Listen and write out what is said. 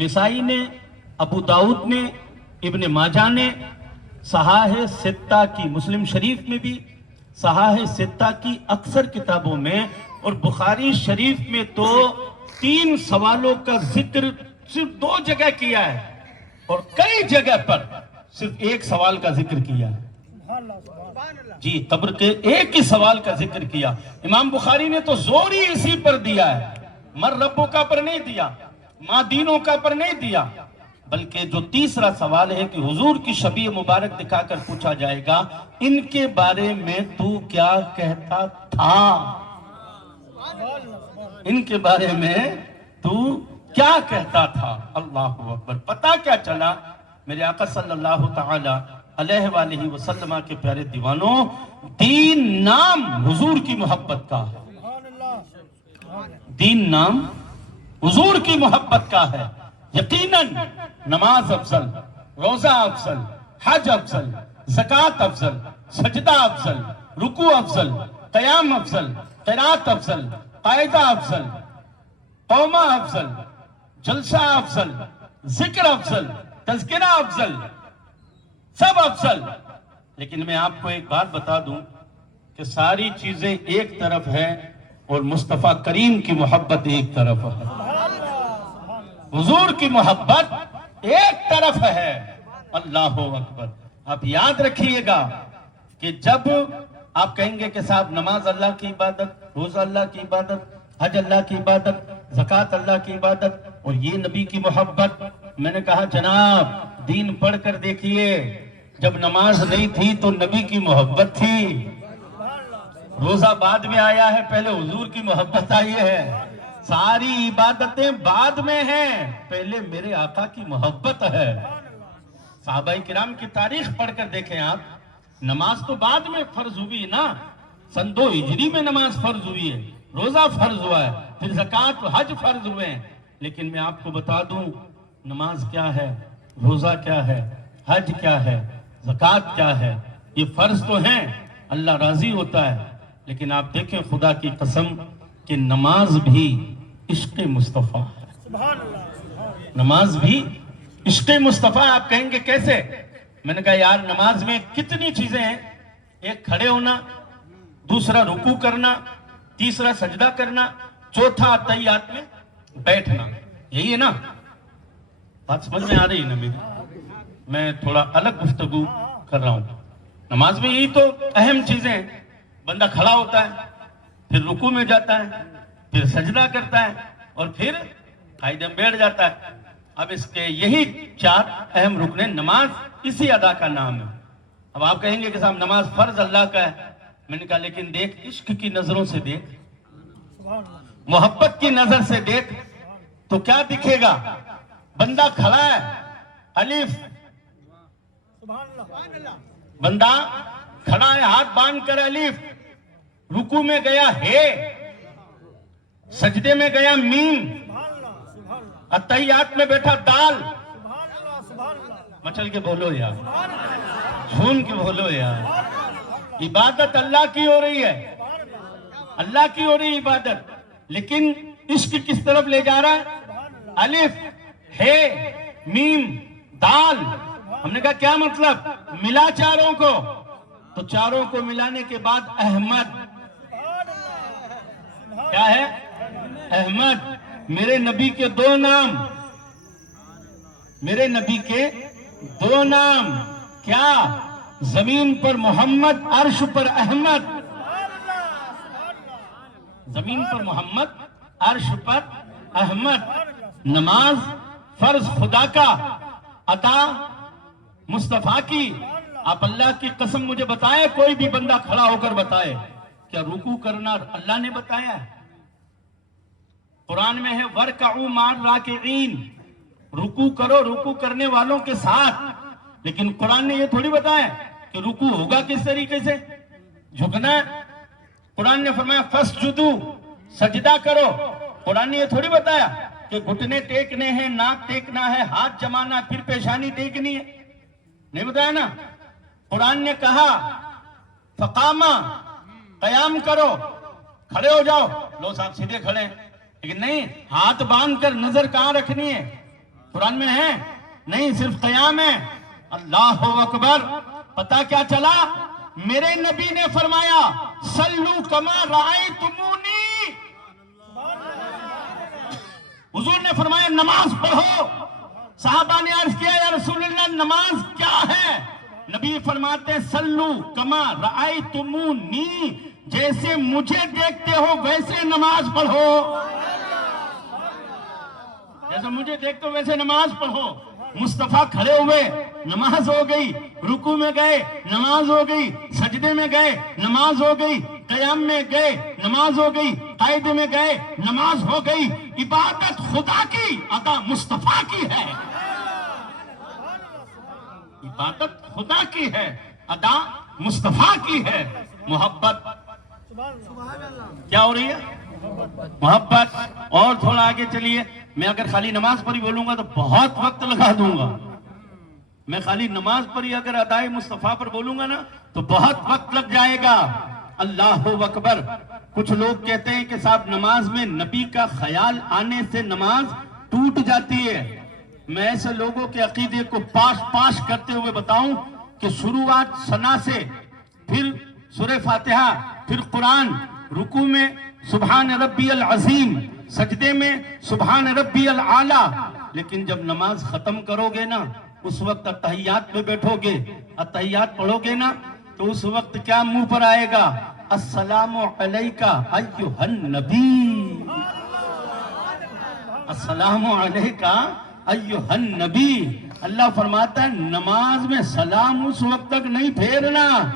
نسائی نے، ابو داؤد نے، ابن ماجہ نے، صحاح ستہ کی مسلم شریف میں بھی، صحاح ستہ کی اکثر کتابوں میں، اور بخاری شریف میں تو 3 سوالوں کا ذکر صرف 2 جگہ کیا ہے اور کئی جگہ پر صرف 1 سوال کا ذکر کیا ہے۔ جی، قبر کے ایک ہی سوال کا ذکر کیا۔ امام بخاری نے تو زور ہی اسی پر دیا ہے، مر ربوں کا پر نہیں دیا، ماں دینوں کا پر نہیں دیا، بلکہ جو تیسرا سوال ہے کہ حضور کی شبیہ مبارک دکھا کر پوچھا جائے گا، ان کے بارے میں تو کیا کہتا تھا؟ ان کے بارے میں تو کیا کہتا تھا؟ اللہ اکبر۔ پتہ کیا چلا میرے آقا صلی اللہ تعالی علیہ وآلہ وسلم کے پیارے دیوانوں، دین نام حضور کی محبت کا ہے، دین نام حضور کی محبت کا ہے۔ یقیناً نماز افضل، روزہ افضل، حج افضل، زکوٰۃ افضل، سجدہ افضل، رکوع افضل، قیام افضل، قرات افضل، قاعدہ افضل، قومہ افضل، جلسہ افضل، ذکر افضل، تذکرہ افضل، سب افضل۔ لیکن میں آپ کو ایک بات بتا دوں کہ ساری چیزیں ایک طرف ہے اور مصطفیٰ کریم کی محبت ایک طرف ہے، حضور کی محبت ایک طرف ہے۔ اللہ اکبر۔ آپ یاد رکھیے گا کہ جب آپ کہیں گے کہ صاحب نماز اللہ کی عبادت، روزہ اللہ کی عبادت، حج اللہ کی عبادت، زکوٰۃ اللہ کی عبادت، اور یہ نبی کی محبت، میں نے کہا جناب دین پڑھ کر دیکھیے، جب نماز نہیں تھی تو نبی کی محبت تھی، روزہ بعد میں آیا ہے، پہلے حضور کی محبت آئی ہے، ساری عبادتیں بعد میں ہیں، پہلے میرے آقا کی محبت ہے۔ صحابہ کرام کی تاریخ پڑھ کر دیکھیں آپ، نماز تو بعد میں فرض ہوئی نا، سن 2 ہجری میں نماز فرض ہوئی ہے، روزہ فرض ہوا ہے، پھر زکوٰۃ حج فرض ہوئے ہیں، لیکن میں آپ کو بتا دوں نماز کیا ہے، روزہ کیا ہے، حج کیا ہے، زکوٰۃ کیا ہے، یہ فرض تو ہیں، اللہ راضی ہوتا ہے، لیکن آپ دیکھیں خدا کی قسم کہ نماز بھی عشق مصطفیٰ ہے، نماز بھی عشق مصطفیٰ۔ آپ کہیں گے کیسے؟ میں نے کہا یار نماز میں کتنی چیزیں ہیں، ایک کھڑے ہونا، دوسرا رکوع کرنا، تیسرا سجدہ کرنا، چوتھا تحیات میں بیٹھنا، یہی ہے نا؟ بات سمجھ میں آ رہی ہے نا میری؟ میں تھوڑا الگ گفتگو کر رہا ہوں۔ نماز میں یہی تو اہم چیزیں ہیں، بندہ کھڑا ہوتا ہے، پھر رکوع میں جاتا ہے، پھر سجدہ کرتا ہے، اور پھر قاعدے میں بیٹھ جاتا ہے۔ اب اس کے یہی 4 اہم رکن ہیں، نماز اسی ادا کا نام ہے۔ اب آپ کہیں گے کہ صاحب نماز فرض اللہ کا ہے، میں نے کہا لیکن دیکھ عشق کی نظروں سے دیکھ، محبت کی نظر سے دیکھ تو کیا دکھے گا؟ بندہ کھڑا ہے، الف، بندہ کھڑا ہے ہاتھ باندھ کر الف، رکوع میں گیا ہے، سجدے میں گیا میم، اتحیات میں بیٹھا دال۔ مچل کے بولو یار، جھوم کے بولو یار، عبادت اللہ کی ہو رہی ہے، اللہ کی ہو رہی عبادت، لیکن عشق کس طرف لے جا رہا ہے؟ الف، ہے، میم، دال۔ ہم نے کہا کیا مطلب؟ ملا چاروں کو، تو چاروں کو ملانے کے بعد احمد کیا ہے؟ احمد، میرے نبی کے 2 نام، میرے نبی کے 2 نام کیا؟ زمین پر محمد، عرش پر احمد، زمین پر محمد، عرش پر احمد۔ نماز فرض خدا کا، عطا مصطفیٰ کی۔ آپ اللہ کی قسم مجھے بتائیں، کوئی بھی بندہ کھڑا ہو کر بتائے کیا رکوع کرنا اللہ نے بتایا ہے؟ قرآن میں ہے وَرْكَعُوا مَعَ الرَّاكِعِينَ، رکوع کرو رکوع کرنے والوں کے ساتھ، لیکن قرآن نے یہ تھوڑی بتایا کہ رکوع ہوگا کس طریقے سے، جھکنا ہے۔ قرآن نے فرمایا فَاسْجُدُوا، سجدہ کرو۔ قرآن نے یہ تھوڑی بتایا کہ گھٹنے ٹیکنے ہیں، ناک ٹیکنا ہے، ہاتھ جمانا، پھر پیشانی ٹیکنی ہے، نہیں بتایا نا۔ قرآن نے کہا فقامہ، قیام کرو، کھڑے ہو جاؤ، لو صاحب سیدھے کھڑے ہیں، لیکن نہیں، ہاتھ باندھ کر نظر کہاں رکھنی ہے؟ قرآن میں ہے نہیں، صرف قیام ہے. اللہ اکبر. پتا کیا چلا؟ میرے نبی نے فرمایا صلو کما رأیتمونی. حضور نے فرمایا نماز پڑھو. صحابہ نے عرض کیا یا رسول اللہ نماز کیا ہے؟ نبی فرماتے صلو کما رأیتمونی، جیسے مجھے دیکھتے ہو ویسے نماز پڑھو. جیسے مجھے دیکھتے ہو ویسے نماز پڑھو. مصطفیٰ کھڑے ہوئے نماز ہو گئی، رکوع میں گئے نماز ہو گئی، سجدے میں گئے نماز ہو گئی، قیام میں گئے نماز ہو گئی، قاعدے میں گئے نماز ہو گئی. عبادت خدا کی، ادا مصطفیٰ کی ہے. عبادت خدا کی ہے، ادا مصطفیٰ کی ہے. محبت کیا ہو رہی ہے؟ محبت. اور تھوڑا آگے چلیے. میں اگر خالی نماز پر ہی بولوں گا تو بہت وقت لگا دوں گا. میں خالی نماز پر ہی اگر ادائے مصطفیٰ پر بولوں گا نا تو بہت وقت لگ جائے گا. اللہ اکبر. کچھ لوگ کہتے ہیں کہ صاحب نماز میں نبی کا خیال آنے سے نماز ٹوٹ جاتی ہے. میں ایسے لوگوں کے عقیدے کو پاش کرتے ہوئے بتاؤں کہ شروعات ثنا سے، پھر سورہ فاتحہ، پھر قرآن، رکوع میں سبحان ربی العظیم، سجدے میں سبحان ربی العالی، لیکن جب نماز ختم کرو گے نا اس وقت اتحیات میں بیٹھو گے، اتحیات پڑھو گے نا تو اس وقت کیا منہ پر آئے گا؟ السلام علیکہ ایھا النبی، السلام علیکہ ایھا النبی. اللہ فرماتا ہے نماز میں سلام اس وقت تک نہیں پھیرنا